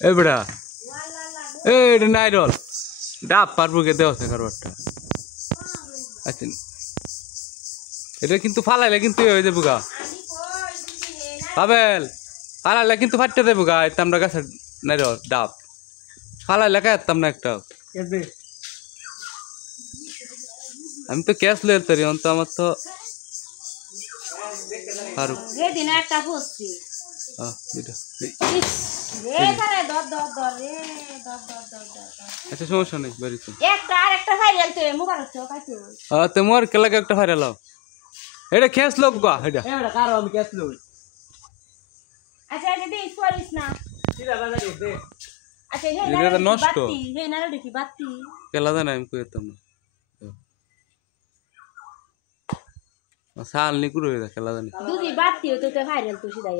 এ বেড়া এ নাইরল ডাব পারবো কে দেওয়া কারবারটা আচ্ছা এটা কিন্তু ফালাইলে কিন্তু হয়ে যাবো গা পাবেল ফালাইলে কিন্তু ফাটতে দেবো গা এতে আমরা গাছের নাইরল ডাব ফালাইলে খাইতাম না একটা আমি তো ক্যাশ লে তারি অন্ত আমার তো আর একটা বসছি আচ্ছা সমস্যা নেই বাড়িতে একটা তোমার কেলাকে একটা ভাইরাল এটা খেস লোক গা এটা নষ্ট কেলা জানা আমি কইতাম না সাল নি কুড়ে খেলা জানি দুদি বাতি তো ভাইরাল তো সিধাই